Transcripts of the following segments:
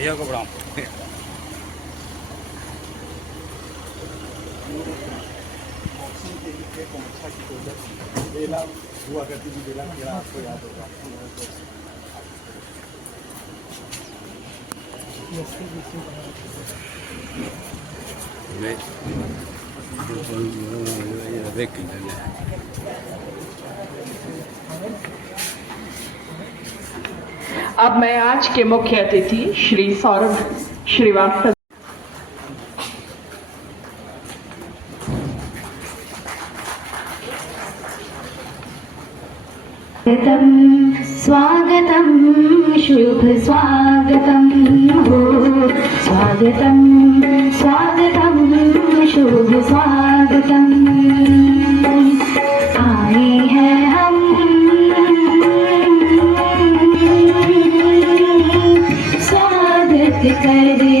भैया को प्रणाम। बेला हुआ करती थी, बेला खेला आपको याद होगा। अब मैं आज के मुख्य अतिथि श्री सौरभ श्रीवास्तव स्वागतम शुभ स्वागतम हो, स्वागतम स्वागतम शुभ स्वागतम। आए हैं हम स्वागत करने,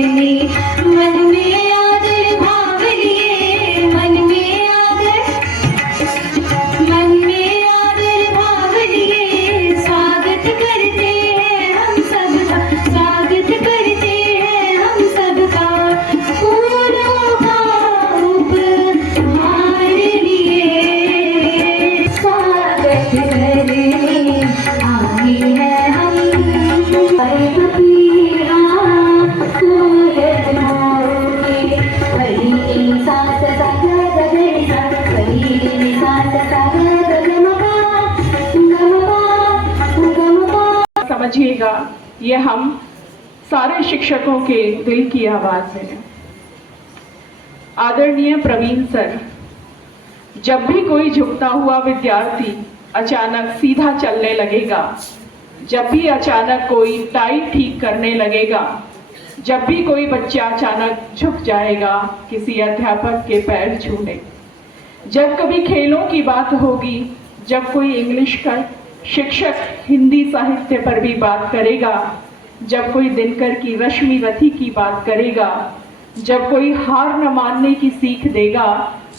मन में आदर भाव लिए, मन में आदर भाव लिए स्वागत करते हैं हम सबका, स्वागत करते हैं हम सबका। फूलों का उपहार लिए स्वागत करने आए हैं हम। समझिएगा, ये हम सारे शिक्षकों के दिल की आवाज है। आदरणीय प्रवीण सर, जब भी कोई झुकता हुआ विद्यार्थी अचानक सीधा चलने लगेगा, जब भी अचानक कोई टाई ठीक करने लगेगा, जब भी कोई बच्चा अचानक झुक जाएगा किसी अध्यापक के पैर छूने, जब कभी खेलों की बात होगी, जब कोई इंग्लिश का शिक्षक हिंदी साहित्य पर भी बात करेगा, जब कोई दिनकर की रश्मि रथी की बात करेगा, जब कोई हार न मानने की सीख देगा,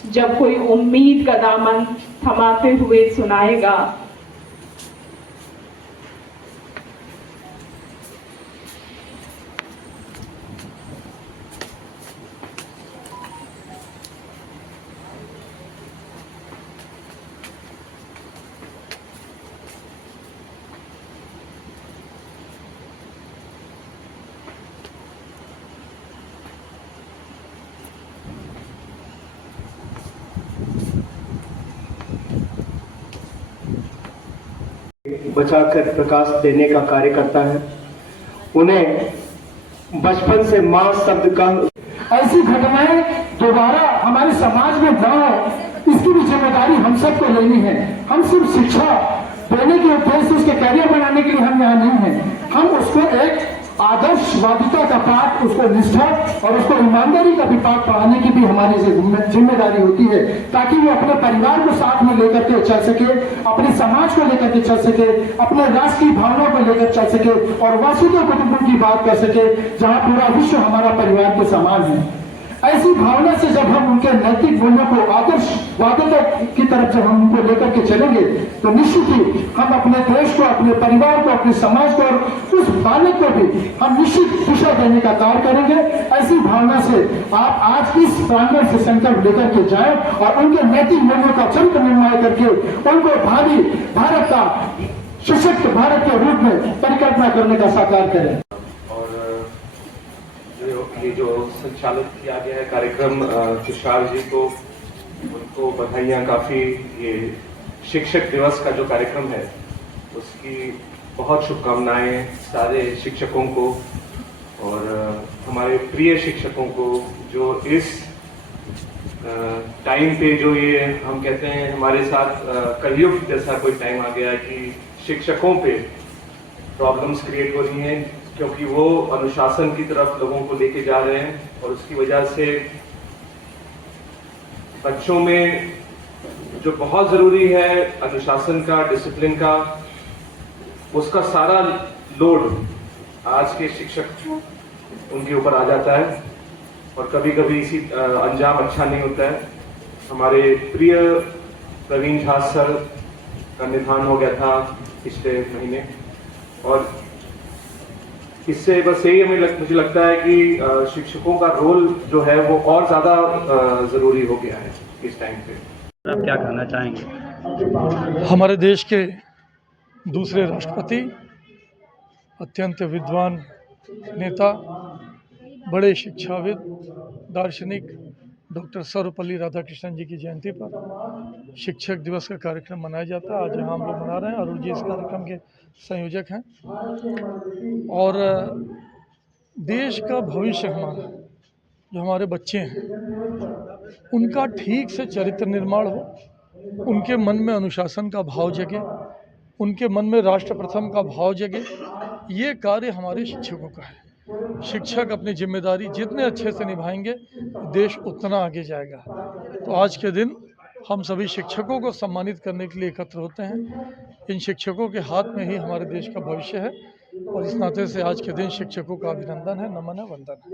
जब कोई उम्मीद का दामन थमाते हुए सुनाएगा, बचाकर प्रकाश देने का कार्य करता है। उन्हें बचपन से मां शब्द का ऐसी घटनाएं दोबारा हमारे समाज में न हो, इसकी भी जिम्मेदारी हम सबको लेनी है। हम सिर्फ शिक्षा देने के उद्देश्य से उसके करियर बनाने के लिए हम यहाँ नहीं हैं। हम उसको एक आदर्शवादिता का पाठ, उसको निष्ठा और उसको ईमानदारी का भी पाठ पढ़ाने की भी हमारी जिम्मेदारी होती है, ताकि वो अपने परिवार को साथ में लेकर के चल सके, अपने समाज को लेकर के चल सके, अपने राष्ट्र की भावनाओं को लेकर चल सके और वसुधैव कुटुंबकम की बात कर सके, जहाँ पूरा विश्व हमारा परिवार के समान है। ऐसी भावना से जब हम उनके नैतिक मूल्यों को आदर्शवादिता की तरफ जब हम उनको लेकर के चलेंगे, तो निश्चित ही हम अपने देश को, अपने परिवार को, अपने समाज को और उस बालक को भी हम निश्चित दिशा देने का कार्य करेंगे। ऐसी भावना से आप आज इस प्रांगण से संकल्प लेकर के जाएं और उनके नैतिक मूल्यों का चरित्र निर्माण करके उनको भावी भारत का सशक्त भारत के रूप में परिकल्पना करने का साकार करें। ये जो संचालित किया गया है कार्यक्रम, तुषार जी को, उनको बधाइयाँ काफ़ी। ये शिक्षक दिवस का जो कार्यक्रम है उसकी बहुत शुभकामनाएं सारे शिक्षकों को और हमारे प्रिय शिक्षकों को, जो इस टाइम पे, जो ये हम कहते हैं हमारे साथ कलयुग जैसा कोई टाइम आ गया कि शिक्षकों पे प्रॉब्लम्स क्रिएट हो रही हैं, क्योंकि वो अनुशासन की तरफ लोगों को लेके जा रहे हैं और उसकी वजह से बच्चों में जो बहुत ज़रूरी है अनुशासन का, डिसिप्लिन का, उसका सारा लोड आज के शिक्षक उनके ऊपर आ जाता है और कभी कभी इसी अंजाम अच्छा नहीं होता है। हमारे प्रिय प्रवीण झा सर का निधन हो गया था पिछले महीने और इससे बस यही मुझे लगता है कि शिक्षकों का रोल जो है वो और ज़्यादा ज़रूरी हो गया है इस टाइम पे। आप क्या कहना चाहेंगे? हमारे देश के दूसरे राष्ट्रपति, अत्यंत विद्वान नेता, बड़े शिक्षाविद, दार्शनिक डॉक्टर सर्वपल्ली राधाकृष्णन जी की जयंती पर शिक्षक दिवस का कार्यक्रम मनाया जाता है। आज यहाँ हम लोग मना रहे हैं। अरुण जी इस कार्यक्रम के संयोजक हैं। और देश का भविष्य हमारा, जो हमारे बच्चे हैं, उनका ठीक से चरित्र निर्माण हो, उनके मन में अनुशासन का भाव जगे, उनके मन में राष्ट्र प्रथम का भाव जगे, ये कार्य हमारे शिक्षकों का है। शिक्षक अपनी जिम्मेदारी जितने अच्छे से निभाएंगे, देश उतना आगे जाएगा। तो आज के दिन हम सभी शिक्षकों को सम्मानित करने के लिए एकत्र होते हैं। इन शिक्षकों के हाथ में ही हमारे देश का भविष्य है और इस नाते से आज के दिन शिक्षकों का अभिनंदन है, नमन है, वंदन है।